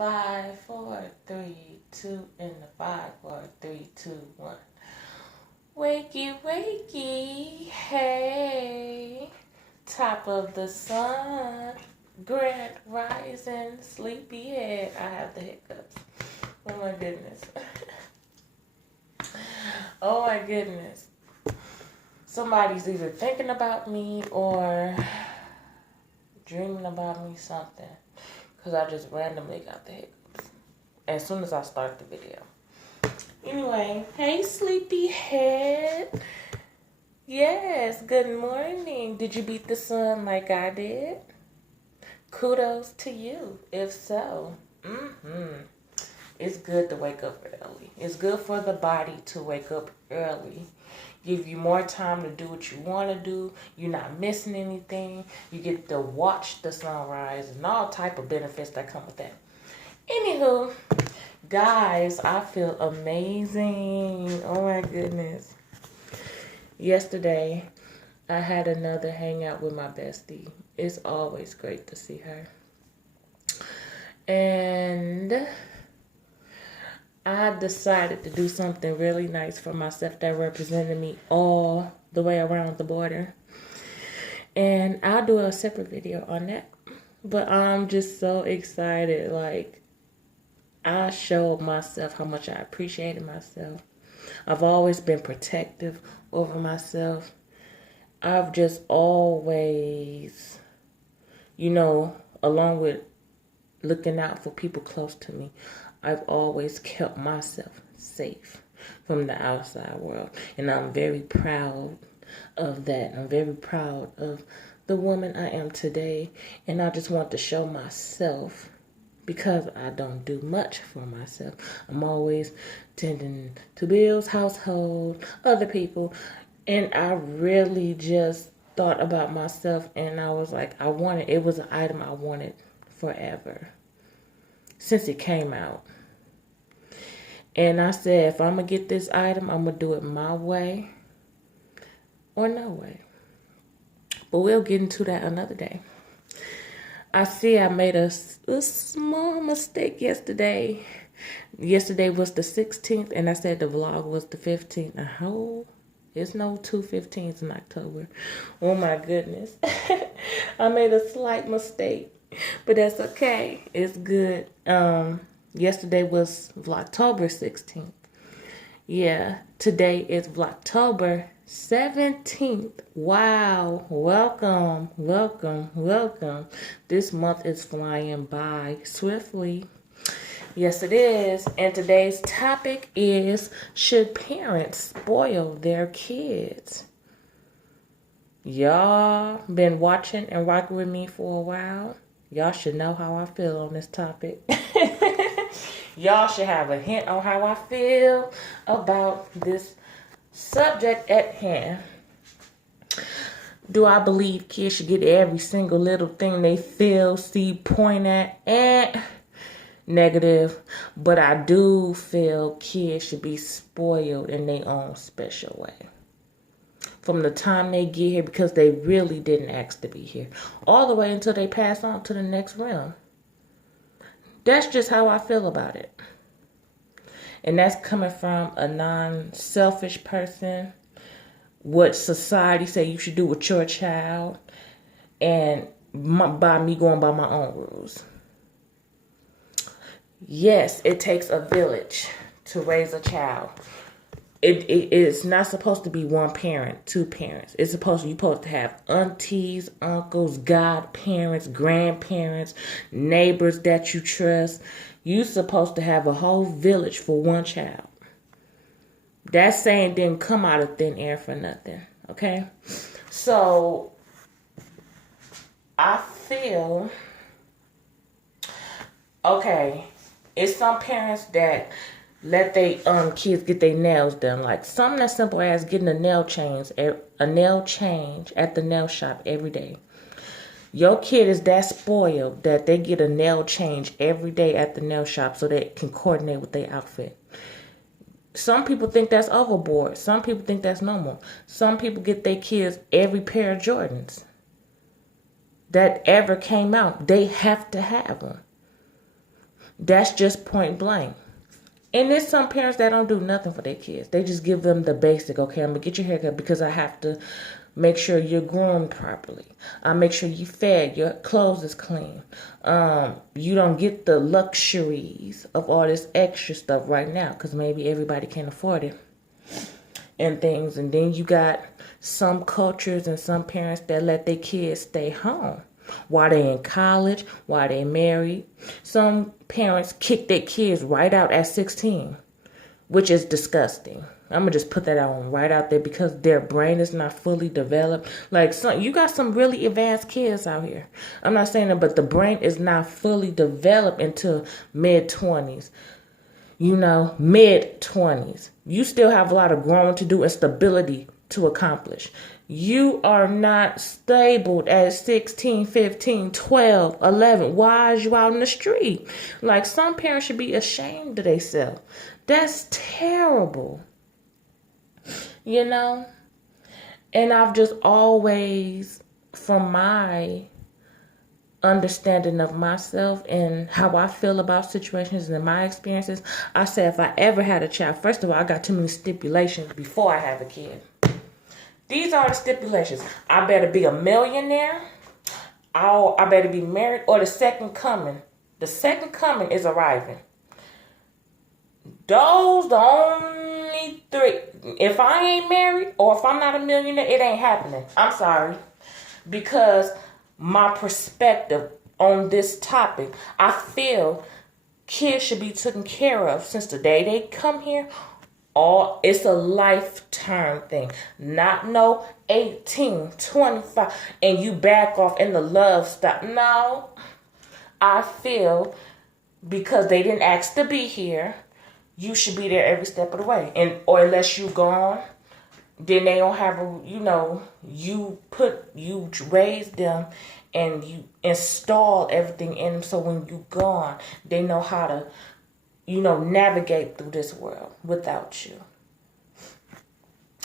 5, 4, 3, 2, and the 5, 4, 3, 2, 1. Wakey, wakey, hey, top of the sun, grand rising, sleepyhead. I have the hiccups. Oh my goodness. Oh my goodness. Somebody's either thinking about me or dreaming about me, something. Because I just randomly got the hiccups as soon as I start the video. Anyway, hey sleepyhead. Yes, good morning. Did you beat the sun like I did? Kudos to you, if so. It's good to wake up early. It's good for the body to wake up early. Give you more time to do what you want to do. You're not missing anything. You get to watch the sunrise and all type of benefits that come with that. Anywho, guys, I feel amazing. Oh my goodness. Yesterday, I had another hangout with my bestie. It's always great to see her. And I decided to do something really nice for myself that represented me all the way around the border. And I'll do a separate video on that. But I'm just so excited. Like, I showed myself how much I appreciated myself. I've always been protective over myself. I've just always, along with looking out for people close to me, I've always kept myself safe from the outside world. And I'm very proud of that. I'm very proud of the woman I am today. And I just want to show myself, because I don't do much for myself. I'm always tending to bills, household, other people. And I really just thought about myself, and I was like, it was an item I wanted forever since it came out. And I said, if I'm going to get this item, I'm going to do it my way or no way. But we'll get into that another day. I see I made a small mistake yesterday. Yesterday was the 16th, and I said the vlog was the 15th. There's no 2 15s in October. Oh my goodness. I made a slight mistake, but that's okay. It's good. Yesterday was Vlogtober 16th. Yeah, today is Vlogtober 17th. Wow. Welcome, welcome, welcome. This month is flying by swiftly. Yes, it is. And today's topic is, should parents spoil their kids? Y'all been watching and rocking with me for a while. Y'all should know how I feel on this topic. Y'all should have a hint on how I feel about this subject at hand. Do I believe kids should get every single little thing they feel, see, point at? Negative. But I do feel kids should be spoiled in their own special way. From the time they get here, because they really didn't ask to be here, all the way until they pass on to the next realm. That's just how I feel about it. And that's coming from a non-selfish person. What society say you should do with your child, and by me going by my own rules. Yes, it takes a village to raise a child. It is not supposed to be one parent, two parents. You're supposed to have aunties, uncles, godparents, grandparents, neighbors that you trust. You're supposed to have a whole village for one child. That saying didn't come out of thin air for nothing, okay? So, I feel, okay, it's some parents that let their kids get their nails done. Like something as simple as getting a nail change at the nail shop every day. Your kid is that spoiled that they get a nail change every day at the nail shop so they can coordinate with their outfit. Some people think that's overboard. Some people think that's normal. Some people get their kids every pair of Jordans that ever came out. They have to have them. That's just point blank. And there's some parents that don't do nothing for their kids. They just give them the basic. Okay, I'm going to get your haircut because I have to make sure you're groomed properly. I make sure you fed, your clothes is clean. You don't get the luxuries of all this extra stuff right now because maybe everybody can't afford it and things. And then you got some cultures and some parents that let their kids stay home while they in college, while they married. Some parents kick their kids right out at 16, which is disgusting. I'm going to just put that on right out there because their brain is not fully developed. Like, you got some really advanced kids out here. I'm not saying that, but the brain is not fully developed until mid-20s. Mid-20s. You still have a lot of growing to do and stability to accomplish. You are not stable at 16, 15, 12, 11. Why is you out in the street? Like, some parents should be ashamed of themselves. That's terrible. And I've just always, from my understanding of myself and how I feel about situations and my experiences, I say if I ever had a child, first of all, I got too many stipulations before I have a kid. These are the stipulations. I better be a millionaire. I better be married, or the second coming. The second coming is arriving. Those the only three. If I ain't married or if I'm not a millionaire, it ain't happening. I'm sorry. Because my perspective on this topic, I feel kids should be taken care of since the day they come here. It's a lifetime thing. Not no 18, 25, and you back off in the love stuff. No. I feel because they didn't ask to be here, you should be there every step of the way. Or unless you gone, then they don't have you raised them and you install everything in them so when you gone, they know how to, navigate through this world without you.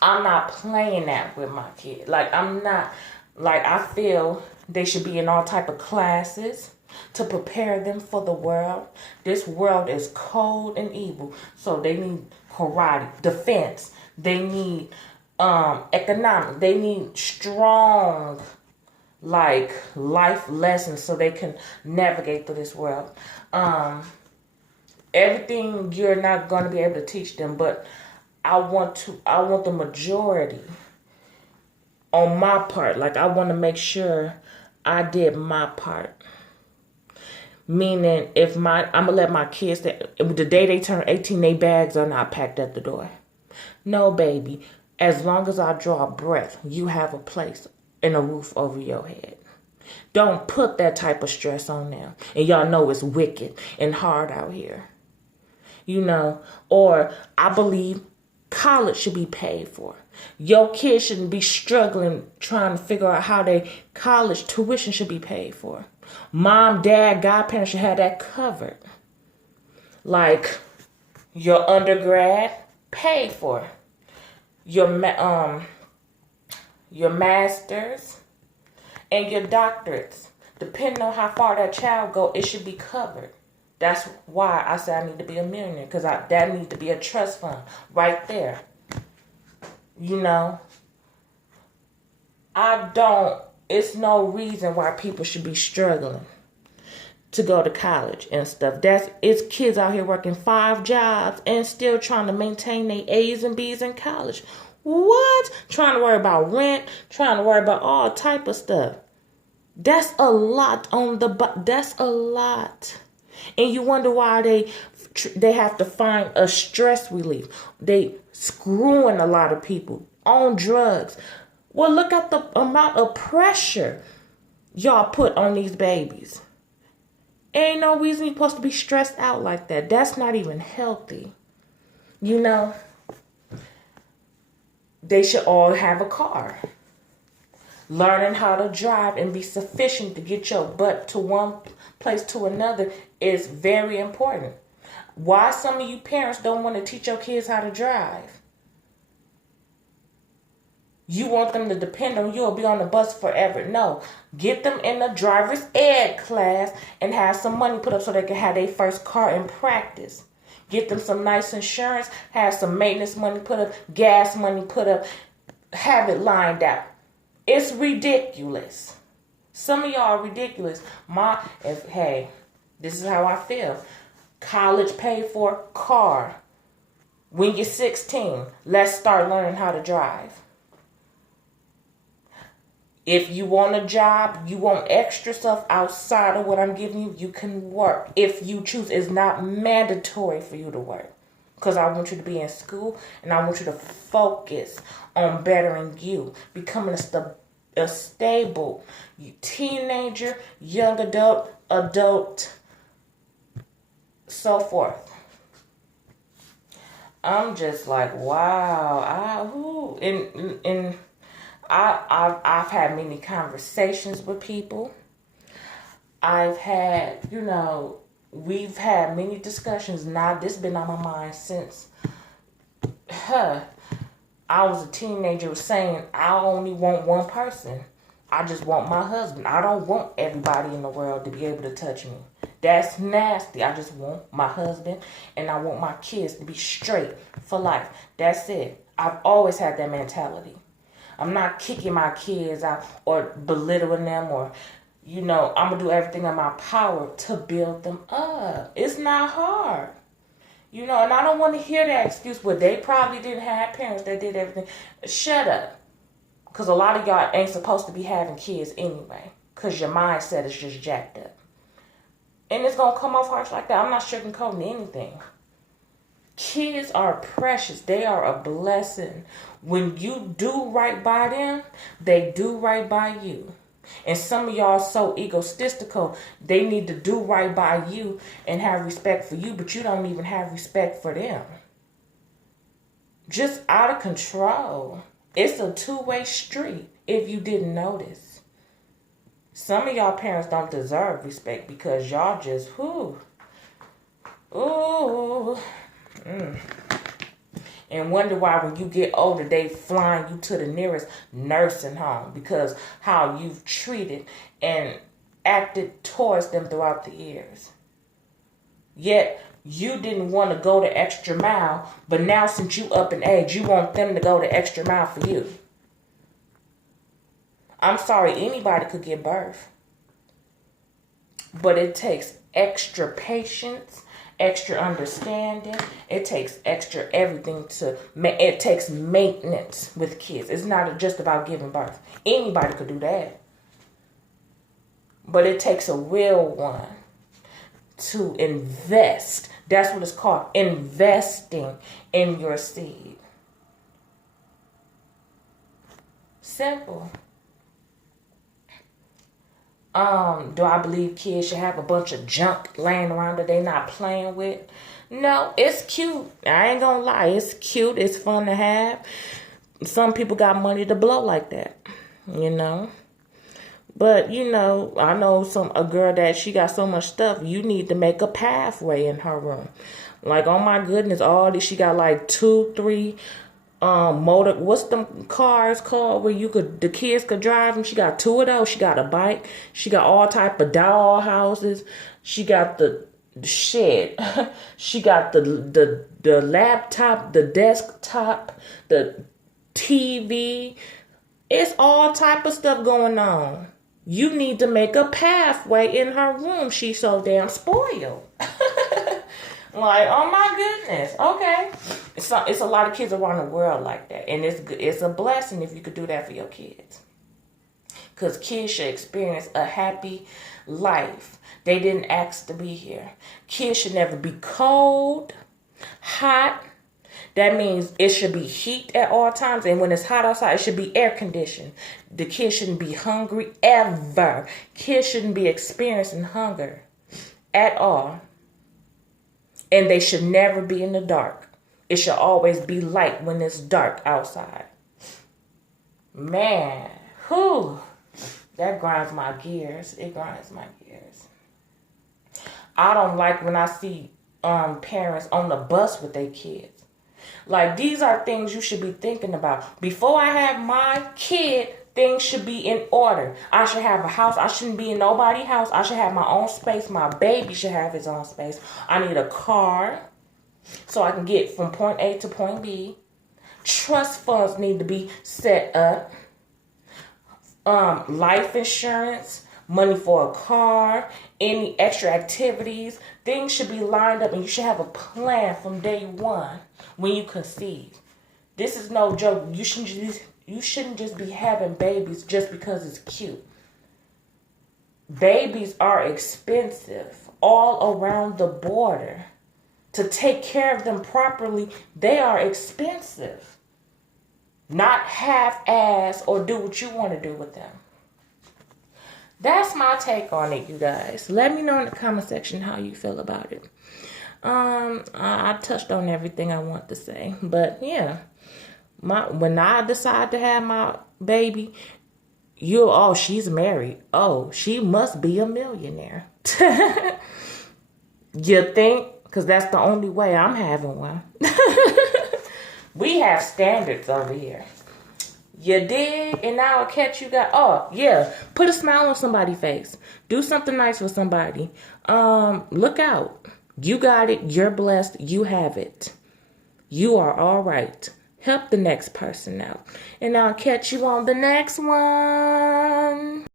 I'm not playing that with my kid. I feel they should be in all type of classes to prepare them for the world. This world is cold and evil. So they need karate, defense. They need economic. They need strong, life lessons so they can navigate through this world. Everything you're not going to be able to teach them, but I want the majority on my part. I want to make sure I did my part. Meaning, I'm going to let my kids, the day they turn 18, their bags are not packed at the door. No, baby. As long as I draw a breath, you have a place and a roof over your head. Don't put that type of stress on them. And y'all know it's wicked and hard out here. Or I believe college should be paid for. Your kids shouldn't be struggling trying to figure out how their college tuition should be paid for. Mom, dad, godparents should have that covered. Your undergrad paid for. Your masters and your doctorates. Depending on how far that child go, it should be covered. That's why I say I need to be a millionaire, because that needs to be a trust fund right there. It's no reason why people should be struggling to go to college and stuff. It's kids out here working 5 jobs and still trying to maintain their A's and B's in college. What? Trying to worry about rent, trying to worry about all type of stuff. That's a lot that's a lot. And you wonder why they have to find a stress relief. They screwing a lot of people on drugs. Well, look at the amount of pressure y'all put on these babies. Ain't no reason you're supposed to be stressed out like that. That's not even healthy. They should all have a car. Learning how to drive and be sufficient to get your butt to one place to another is very important. Why some of you parents don't want to teach your kids how to drive? You want them to depend on you or be on the bus forever. No. Get them in the driver's ed class and have some money put up so they can have their first car in practice. Get them some nice insurance, have some maintenance money put up, gas money put up, have it lined out. It's ridiculous. Some of y'all are ridiculous. Hey, this is how I feel. College paid for, car. When you're 16, let's start learning how to drive. If you want a job, you want extra stuff outside of what I'm giving you, you can work. If you choose, it's not mandatory for you to work. Because I want you to be in school and I want you to focus on bettering you. Becoming a stable teenager, young adult, so forth. I'm just like, wow. I've had many conversations with people. I've had, we've had many discussions. Now, this has been on my mind since I was a teenager, saying I only want one person. I just want my husband. I don't want everybody in the world to be able to touch me. That's nasty. I just want my husband and I want my kids to be straight for life. That's it. I've always had that mentality. I'm not kicking my kids out or belittling them or, I'm going to do everything in my power to build them up. It's not hard. And I don't want to hear that excuse, well, they probably didn't have parents that did everything. Shut up. Because a lot of y'all ain't supposed to be having kids anyway. Because your mindset is just jacked up. And it's going to come off harsh like that. I'm not sugarcoating anything. Kids are precious. They are a blessing. When you do right by them, they do right by you. And some of y'all so egotistical, they need to do right by you and have respect for you, but you don't even have respect for them. Just out of control. It's a two-way street, if you didn't notice. Some of y'all parents don't deserve respect because y'all just, and wonder why when you get older, they flying you to the nearest nursing home because how you've treated and acted towards them throughout the years. Yet, you didn't want to go the extra mile, but now since you up in age, you want them to go the extra mile for you. I'm sorry, anybody could give birth. But it takes extra patience, extra understanding. It takes extra everything it takes maintenance with kids. It's not just about giving birth. Anybody could do that. But it takes a real one to invest. That's what it's called, investing in your seed. Simple. Do I believe kids should have a bunch of junk laying around that they not playing with? No, it's cute. I ain't gonna lie. It's cute. It's fun to have. Some people got money to blow like that, But, I know a girl that she got so much stuff, you need to make a pathway in her room. Like, oh my goodness, all this, she got like 2, 3 what's them cars called where the kids could drive them? She got 2 of those. She got a bike. She got all type of doll houses. She got the shit. She got the laptop, the desktop, the TV. It's all type of stuff going on. You need to make a pathway in her room. She's so damn spoiled. Like, oh my goodness. Okay. It's a lot of kids around the world like that. And it's a blessing if you could do that for your kids. Because kids should experience a happy life. They didn't ask to be here. Kids should never be cold, hot. That means it should be heat at all times. And when it's hot outside, it should be air conditioned. The kids shouldn't be hungry ever. Kids shouldn't be experiencing hunger at all. And they should never be in the dark. It should always be light when it's dark outside. Man, that grinds my gears. It grinds my gears. I don't like when I see parents on the bus with their kids. Like, these are things you should be thinking about. Before I have my kid, things should be in order. I should have a house. I shouldn't be in nobody's house. I should have my own space. My baby should have his own space. I need a car so I can get from point A to point B. Trust funds need to be set up. Life insurance, money for a car, any extra activities. Things should be lined up, and you should have a plan from day one when you conceive. This is no joke. You shouldn't just be having babies just because it's cute. Babies are expensive all around the border. To take care of them properly, they are expensive. Not half-ass or do what you want to do with them. That's my take on it, you guys. Let me know in the comment section how you feel about it. I touched on everything I want to say. But yeah, when I decide to have my baby, she's married. Oh, she must be a millionaire. You think? Because that's the only way I'm having one. We have standards over here. You dig? And now I'll catch you guys. Oh, yeah. Put a smile on somebody's face. Do something nice for somebody. Look out. You got it. You're blessed. You have it. You are all right. Help the next person out. And I'll catch you on the next one.